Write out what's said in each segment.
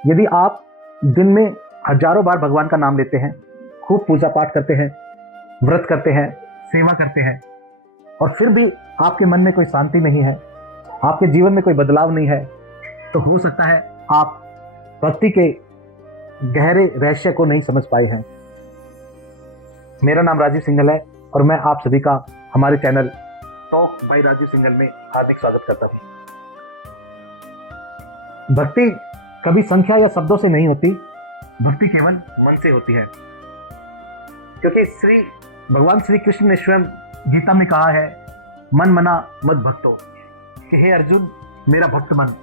यदि आप दिन में हजारों बार भगवान का नाम लेते हैं, खूब पूजा पाठ करते हैं, व्रत करते हैं, सेवा करते हैं, और फिर भी आपके मन में कोई शांति नहीं है, आपके जीवन में कोई बदलाव नहीं है, तो हो सकता है आप भक्ति के गहरे रहस्य को नहीं समझ पाए हैं। मेरा नाम राजीव सिंघल है और मैं आप सभी का हमारे channel talk by Rajiv Singhal में हार्दिक स्वागत करता हूँ। भक्ति कभी संख्या या शब्दों से नहीं होती, भक्ति केवल मन से होती है। क्योंकि भगवान श्री कृष्ण ने स्वयं गीता में कहा है, मन मना मत भक्तो, कि हे अर्जुन मेरा भक्त मन,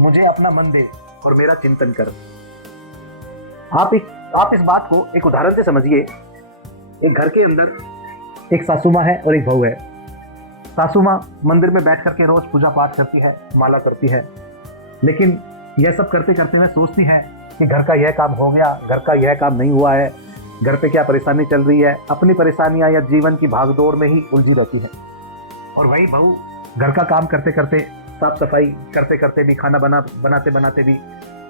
मुझे अपना मन दे और मेरा चिंतन कर। आप इस बात को एक उदाहरण से समझिए। एक घर के अंदर एक सासू माँ है और एक बहू है। सासू माँ मंदिर में बैठ करके रोज पूजा पाठ करती है, माला करती है, लेकिन यह सब करते करते वह सोचती है कि घर का यह काम हो गया, घर का यह काम नहीं हुआ है, घर पे क्या परेशानी चल रही है। अपनी परेशानियां या जीवन की भागदौड़ में ही उलझी रहती है। और वही बहू घर का काम करते करते, साफ सफाई करते करते भी, खाना बनाते बनाते भी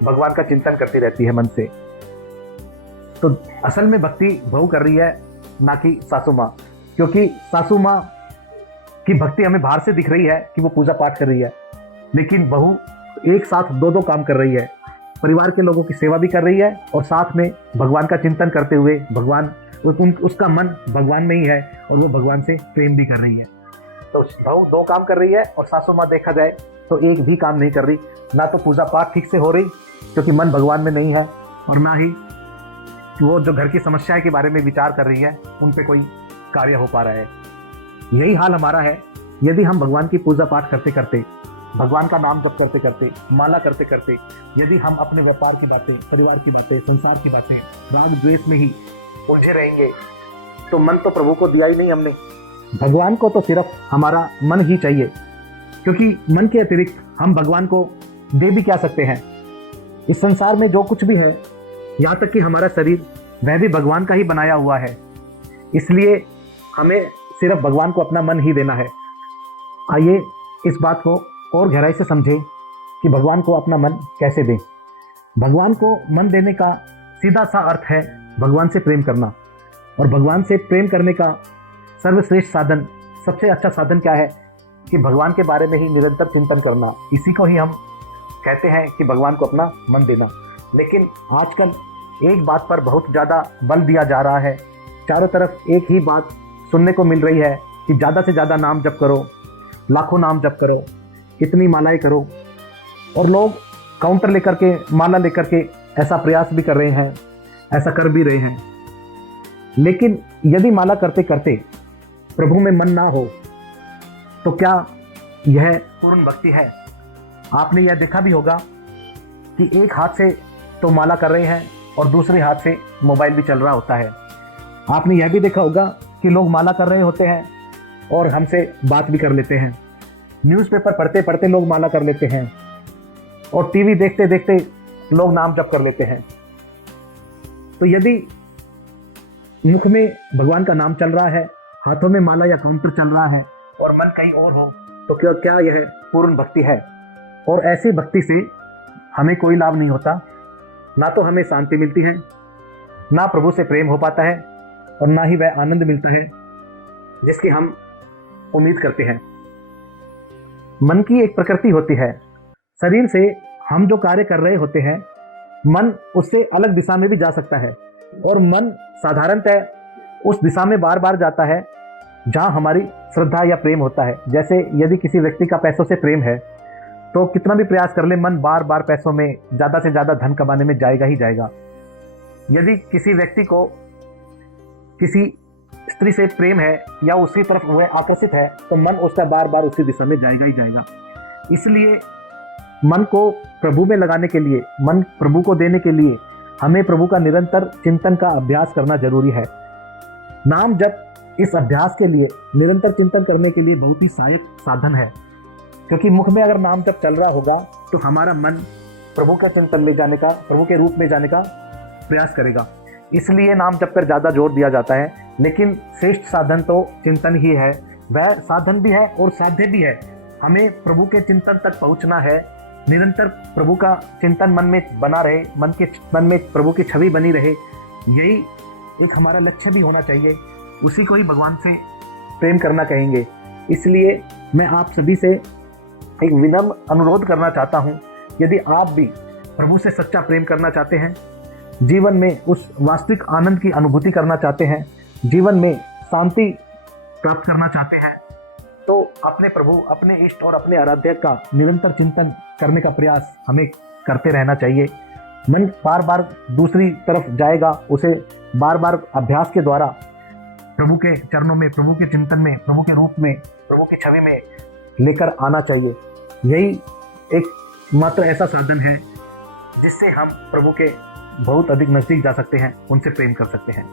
भगवान का चिंतन करती रहती है मन से। तो असल में भक्ति बहू कर रही है, ना कि सासू माँ। क्योंकि सासू माँ की भक्ति हमें बाहर से दिख रही है कि वो पूजा पाठ कर रही है, लेकिन बहू एक साथ दो काम कर रही है। परिवार के लोगों की सेवा भी कर रही है और साथ में भगवान का चिंतन करते हुए उसका मन भगवान में ही है और वो भगवान से प्रेम भी कर रही है। तो बहू दो काम कर रही है और सासू माँ देखा जाए तो एक भी काम नहीं कर रही। ना तो पूजा पाठ ठीक से हो रही क्योंकि मन भगवान में नहीं है, और ना ही वो जो घर की समस्याएं के बारे में विचार कर रही है उन पे कोई कार्य हो पा रहा है। यही हाल हमारा है। यदि हम भगवान की पूजा पाठ करते करते, भगवान का नाम जप करते करते, माला करते करते, यदि हम अपने व्यापार की बातें, परिवार की बातें, संसार की बातें, राग द्वेष में ही उलझे रहेंगे, तो मन तो प्रभु को दिया ही नहीं हमने। भगवान को तो सिर्फ हमारा मन ही चाहिए, क्योंकि मन के अतिरिक्त हम भगवान को दे भी क्या सकते हैं। इस संसार में जो कुछ भी है, यहाँ तक कि हमारा शरीर, वह भी भगवान का ही बनाया हुआ है। इसलिए हमें सिर्फ भगवान को अपना मन ही देना है। आइए इस बात को और गहराई से समझें कि भगवान को अपना मन कैसे दें। भगवान को मन देने का सीधा सा अर्थ है भगवान से प्रेम करना। और भगवान से प्रेम करने का सर्वश्रेष्ठ साधन, सबसे अच्छा साधन क्या है कि भगवान के बारे में ही निरंतर चिंतन करना। इसी को ही हम कहते हैं कि भगवान को अपना मन देना। लेकिन आजकल एक बात पर बहुत ज़्यादा बल दिया जा रहा है। चारों तरफ एक ही बात सुनने को मिल रही है कि ज़्यादा से ज़्यादा नाम जप करो, लाखों नाम जप करो, इतनी मालाएं करो। और लोग काउंटर लेकर के, माला लेकर के ऐसा प्रयास भी कर रहे हैं, ऐसा कर भी रहे हैं। लेकिन यदि माला करते करते प्रभु में मन ना हो तो क्या यह पूर्ण भक्ति है? आपने यह देखा भी होगा कि एक हाथ से तो माला कर रहे हैं और दूसरे हाथ से मोबाइल भी चल रहा होता है। आपने यह भी देखा होगा कि लोग माला कर रहे होते हैं और हमसे बात भी कर लेते हैं। न्यूज़पेपर पढ़ते पढ़ते लोग माला कर लेते हैं और टीवी देखते देखते लोग नाम जप कर लेते हैं। तो यदि मुख में भगवान का नाम चल रहा है, हाथों में माला या काउंटर चल रहा है और मन कहीं और हो, तो क्या यह पूर्ण भक्ति है? और ऐसी भक्ति से हमें कोई लाभ नहीं होता। ना तो हमें शांति मिलती है, ना प्रभु से प्रेम हो पाता है, और ना ही वह आनंद मिलता है जिसकी हम उम्मीद करते हैं। मन की एक प्रकृति होती है। शरीर से हम जो कार्य कर रहे होते हैं, मन उससे अलग दिशा में भी जा सकता है, और मन साधारणतः उस दिशा में बार बार जाता है जहां हमारी श्रद्धा या प्रेम होता है। जैसे यदि किसी व्यक्ति का पैसों से प्रेम है तो कितना भी प्रयास कर ले, मन बार बार पैसों में, ज़्यादा से ज़्यादा धन कमाने में जाएगा ही जाएगा। यदि किसी व्यक्ति को किसी स्त्री से प्रेम है या उसी तरफ वह आकर्षित है, तो मन उसका बार बार उसी दिशा में जाएगा ही जाएगा। इसलिए मन को प्रभु में लगाने के लिए, मन प्रभु को देने के लिए हमें प्रभु का निरंतर चिंतन का अभ्यास करना जरूरी है। नाम जप इस अभ्यास के लिए, निरंतर चिंतन करने के लिए बहुत ही सहायक साधन है। क्योंकि मुख में अगर नाम जप चल रहा होगा तो हमारा मन प्रभु का चिंतन में जाने का, प्रभु के रूप में जाने का प्रयास करेगा। इसलिए नाम जप पर ज़्यादा जोर दिया जाता है। लेकिन श्रेष्ठ साधन तो चिंतन ही है। वह साधन भी है और साध्य भी है। हमें प्रभु के चिंतन तक पहुंचना है निरंतर प्रभु का चिंतन मन में बना रहे, मन में प्रभु की छवि बनी रहे, यही एक हमारा लक्ष्य भी होना चाहिए। उसी को ही भगवान से प्रेम करना कहेंगे। इसलिए मैं आप सभी से एक विनम्र अनुरोध करना चाहता हूँ, यदि आप भी प्रभु से सच्चा प्रेम करना चाहते हैं, जीवन में उस वास्तविक आनंद की अनुभूति करना चाहते हैं, जीवन में शांति प्राप्त करना चाहते हैं, तो अपने प्रभु, अपने इष्ट और अपने आराध्य का निरंतर चिंतन करने का प्रयास हमें करते रहना चाहिए। मन बार बार दूसरी तरफ जाएगा, उसे बार बार अभ्यास के द्वारा प्रभु के चरणों में, प्रभु के चिंतन में, प्रभु के रूप में, प्रभु की छवि में लेकर आना चाहिए। यही एक मात्र ऐसा साधन है जिससे हम प्रभु के बहुत अधिक नजदीक जा सकते हैं, उनसे प्रेम कर सकते हैं।